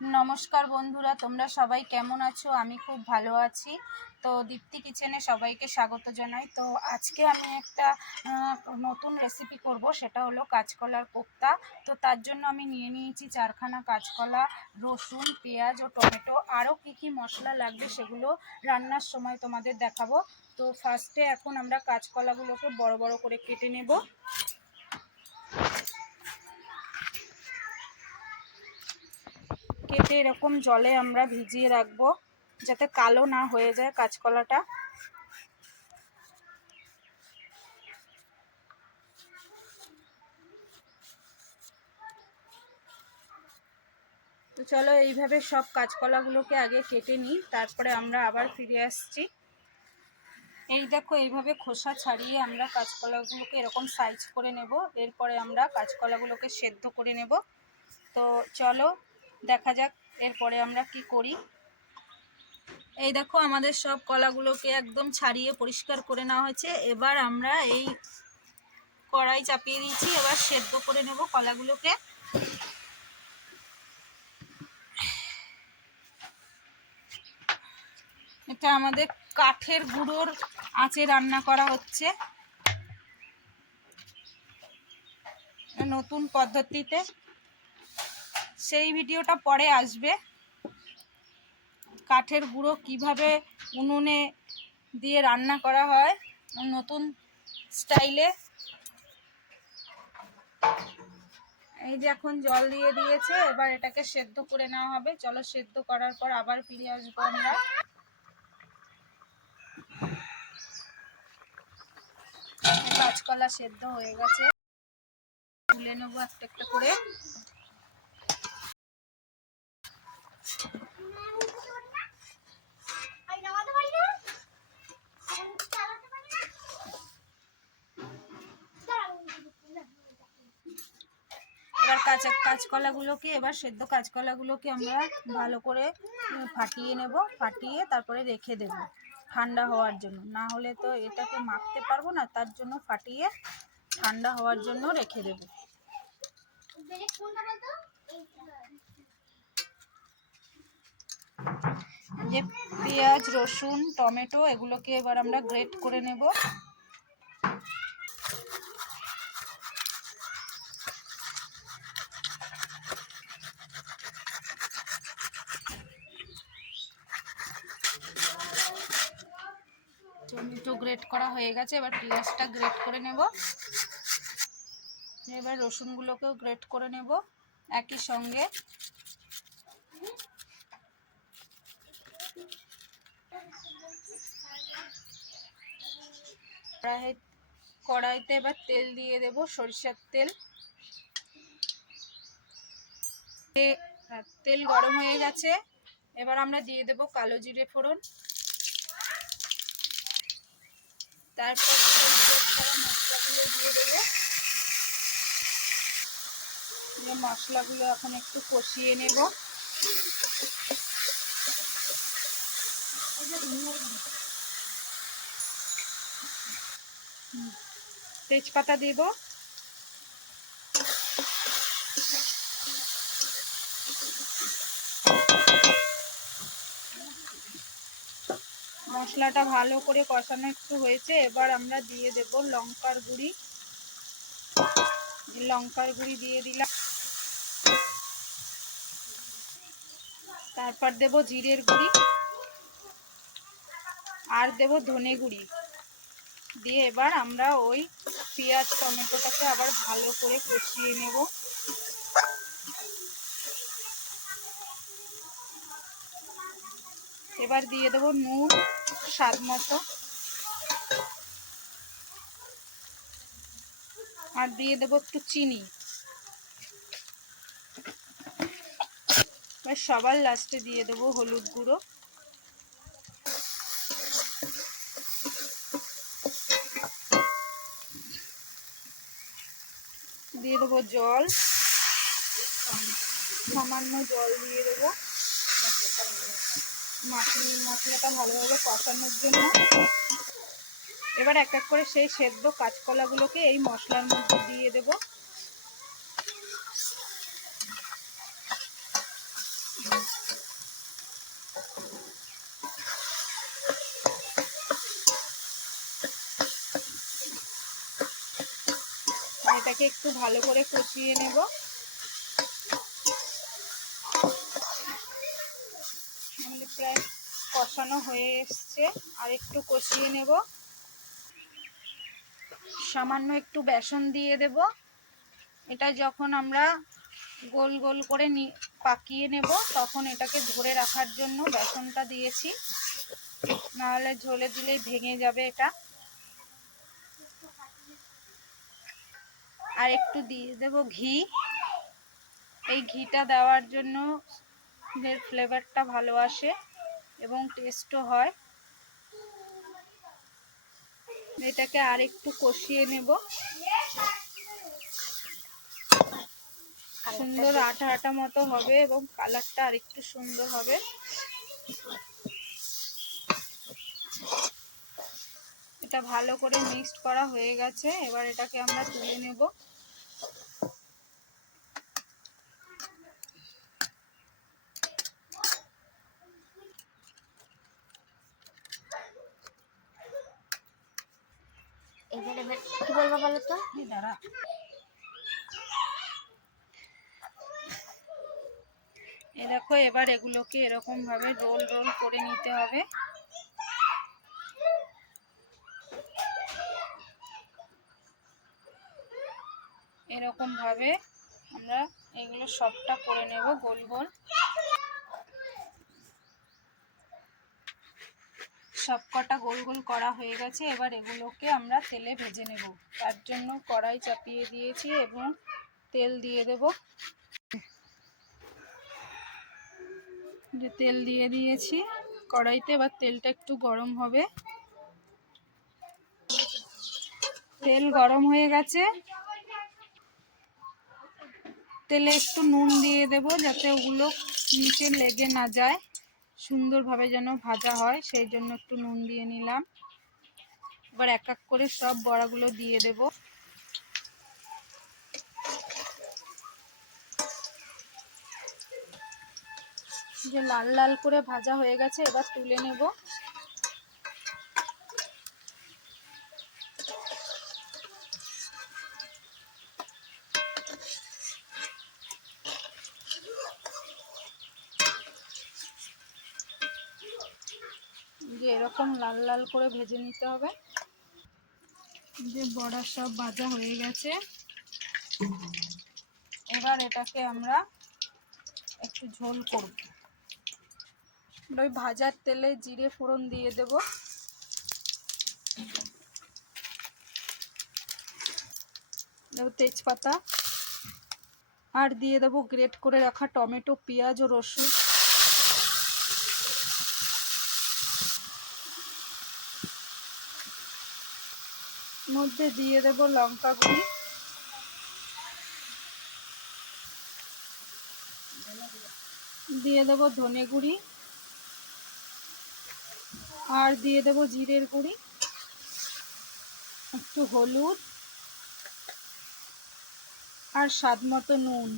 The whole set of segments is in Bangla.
নমস্কার বন্ধুরা, তোমরা সবাই কেমন আছো? আমি খুব ভালো আছি। তো দীপ্তি কিচেনে সবাইকে স্বাগত জানাই। তো আজকে আমি একটা নতুন রেসিপি করব, সেটা হলো কাঁচকলার কোপ্তা। তো তার জন্য আমি নিয়ে নিয়েছি 4খানা কাঁচকলা, রসুন, পেঁয়াজ ও টমেটো। আরও কি মশলা লাগবে সেগুলো রান্নার সময় তোমাদের দেখাবো। তো ফার্স্টে এখন আমরা কাঁচকলাগুলোকে বড় বড় করে কেটে নেব। কেটে এরকম জলে আমরা ভিজিয়ে রাখবো যাতে কালো না হয়ে যায় কাঁচকলাটা। তো চলো এইভাবে সব কাঁচকলাগুলোকে আগে কেটে নিই, তারপরে আমরা আবার ফিরে আসছি। এই দেখো, এইভাবে খোসা ছাড়িয়ে আমরা কাঁচকলাগুলোকে এরকম সাইজ করে নেব। এরপরে আমরা কাঁচকলাগুলোকে সেদ্ধ করে নেব। তো চলো দেখা যাক এরপরে আমরা কি করি। এই দেখো, আমাদের সব কলাগুলোকে একদম ছাড়িয়ে পরিষ্কার করে নেওয়া হয়েছে। এবার আমরা এই কড়াই চাপিয়ে দিয়েছি, এবার সেদ্ধ করে নেব কলাগুলোকে। এটা আমাদের কাঠের গুঁড়োর আঁচে রান্না করা হচ্ছে, নতুন পদ্ধতিতে। সেই ভিডিওটা পরে আসবে, কাঠের গুঁড়ো কিভাবে উনুনে দিয়ে রান্না করা হয় নতুন স্টাইলে। এই যে এখন জল দিয়ে দিয়েছে, এবার এটাকে সেদ্ধ করে নেওয়া হবে। চলো সেদ্ধ করার পর আবার ফিরে আসবো আমরা। কাঁচকলা সেদ্ধ হয়ে গেছে, তুলে নেবো একটা একটা করে। এবার এবার সেদ্ধ কাঁচকলাগুলোকে আমরা ভালো করে ফাটিয়ে নেব। ফাটিয়ে তারপরে রেখে দেব ঠান্ডা হওয়ার জন্য, না হলে তো এটাকে মাখতে পারবো না। তার জন্য ফাটিয়ে ঠান্ডা হওয়ার জন্য রেখে দেব। যে পেঁয়াজ, রসুন, টমেটো এগুলোকে এবার আমরা গ্রেট করে নেব। টমেটো গ্রেট করা হয়ে গেছে, এবার পেঁয়াজটা গ্রেট করে নেব। এবার রসুনগুলোকেও গ্রেট করে নেব একই সঙ্গে। কড়াইতে এবার তেল দিয়ে দেব, সরিষার তেল। তেল গরম হয়ে গেছে, এবার আমরা দিয়ে দেব কালো জিরে ফোড়ন। তারপর মশলাগুলো দিয়ে দেবো। মশলাগুলো এখন একটু কষিয়ে নেব। তেজপাতা দেব। মশলাটা ভালো করে কষানো একটু হয়েছে, এবার আমরা দিয়ে দেব লঙ্কার গুঁড়ি। লঙ্কার গুঁড়ি দিয়ে দিলাম। তারপর দেব জিরের গুঁড়ি, আর দেব ধনে গুঁড়ি দিয়ে এবার আমরা ওই পেঁয়াজ টমেটোটাকে আবার ভালো করে কষিয়ে নেব। এবার দিয়ে দেব নুন স্বাদ মতো, আর দিয়ে দেব একটু চিনি। এবার সবার লাস্টে দিয়ে দেব হলুদ গুঁড়ো। দিয়ে দেবো জল, সামান্য জল দিয়ে দেবো মশলাটা ভালোভাবে কষানোর জন্য। এবার এক এক করে সেই সেদ্ধ কাঁচকলাগুলোকে এই মশলার মধ্যে দিয়ে দেব। এটাকে একটু ভালো করে কষিয়ে নেব। আমাদের প্রায় কষানো হয়ে এসছে, আর একটু কষিয়ে নেব। সামান্য একটু বেসন দিয়ে দেব। এটা যখন আমরা গোল গোল করে পাকিয়ে নেব তখন এটাকে ধরে রাখার জন্য বেসনটা দিয়েছি, নাহলে ঝোলে দিলেই ভেঙে যাবে এটা। আর একটু দিয়ে দেব ঘি। এই ঘিটা দেওয়ার জন্য এর ফ্লেভারটা ভালো আসে এবং টেস্টও হয়। এটাকে আর একটু কষিয়ে নেব। সুন্দর আঠা আঠা মতো হবে এবং কালারটা আর একটু সুন্দর হবে। এটা ভালো করে মিক্সড করা হয়ে গেছে, এবার এটাকে আমরা তুলে নেব। কি বলবো বলো তো? দাঁড়া, এ দেখো এবার এগুলোকে এরকম ভাবে রোল রোল করে নিতে হবে। এরকম ভাবে আমরা এগুলো সবটা করে নেব গোল গোল। সবকটা গোল গোল করা হয়ে গেছে, এবার এগুলোকে আমরা তেলে ভেজে নেব। তার জন্য কড়াই চাপিয়ে দিয়েছি এবং তেল দিয়ে দেব। যে তেল দিয়ে দিয়েছি কড়াইতে, এবার তেলটা একটু গরম হবে। তেল গরম হয়ে গেছে, তেলে একটু নুন দিয়ে দেব যাতে ওগুলো নিচে লেগে না যায়, সুন্দরভাবে যেন ভাজা হয়, সেই জন্য একটু নুন দিয়ে নিলাম। এবার এক এক করে সব বড়াগুলো দিয়ে দেব। যে লাল লাল করে ভাজা হয়ে গেছে, এবার তুলে নেব। যে এরকম লাল লাল করে ভেজে নিতে হবে। যে বড়া সব ভাজা হয়ে গেছে, এবার এটাকে আমরা একটু ঝোল করব। ওই ভাজার তেলে জিরে ফোড়ন দিয়ে দেব। তেজপাতা, আর দিয়ে দেবো গ্রেট করে রাখা টমেটো, পেঁয়াজ ও রসুন। মধ্যে দিয়ে দেব লঙ্কা গুঁড়ি, দিয়ে দেব ধনে গুঁড়ি, আর দিয়ে দেব জিরের গুঁড়ি, একটু হলুদ, আর স্বাদ মতো নুন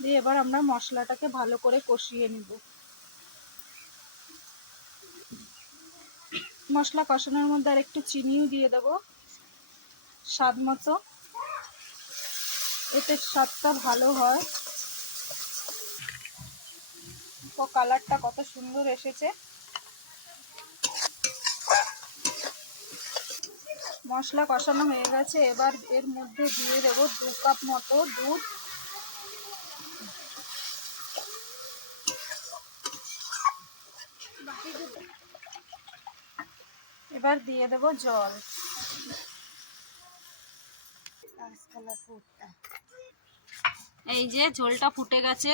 দিয়ে এবার আমরা মশলাটাকে ভালো করে কষিয়ে নেব। মশলা কষানোর মধ্যে আর একটু চিনিও দিয়ে দেব স্বাদ মতো, এতে স্বাদটা ভালো হয়। তো কালারটা কত সুন্দর এসেছে। মশলা কষানো হয়ে গেছে, এবার এর মধ্যে দিয়ে দেব 2 কাপ মতো দুধ। এবার দিয়ে দেব জল। এই যে ঝোলটা ফুটে গেছে,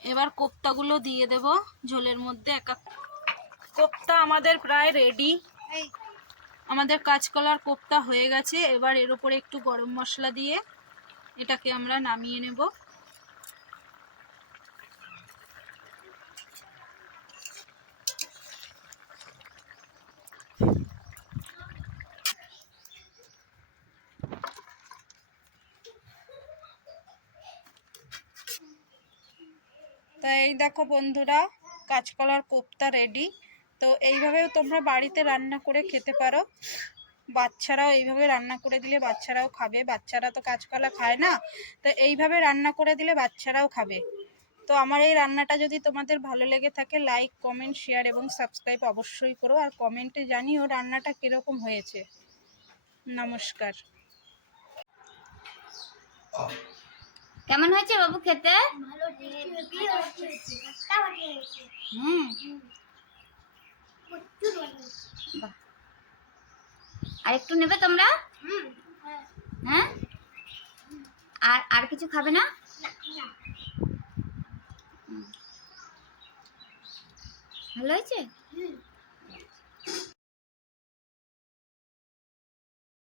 এবার কোপ্তাগুলো দিয়ে দেব ঝোলের মধ্যে। এক এক কোপ্তা আমাদের প্রায় রেডি। আমাদের কাঁচকলার কোপ্তা হয়ে গেছে। এবার এর উপরে একটু গরম মশলা দিয়ে এটাকে আমরা নামিয়ে নেব। তো এই দেখো বন্ধুরা, কাঁচকলার কোপ্তা রেডি। তো এইভাবেও তোমরা বাড়িতে রান্না করে খেতে পারো। বাচ্চারাও এইভাবে রান্না করে দিলে বাচ্চারাও খাবে, বাচ্চারা তো কাঁচকলা খায় না, তো এইভাবে রান্না করে দিলে বাচ্চারাও খাবে। তো আমার এই রান্নাটা যদি তোমাদের ভালো লেগে থাকে লাইক কমেন্ট শেয়ার এবং সাবস্ক্রাইব অবশ্যই করো, আর কমেন্টে জানিও রান্নাটা কীরকম হয়েছে। নমস্কার। কেমন হয়েছে বাবু খেতে? হ্যাঁ, বাহ। আর একটু নেবে তোমরা? হ্যাঁ, আর আর কিছু খাবে না? ভালো হয়েছে?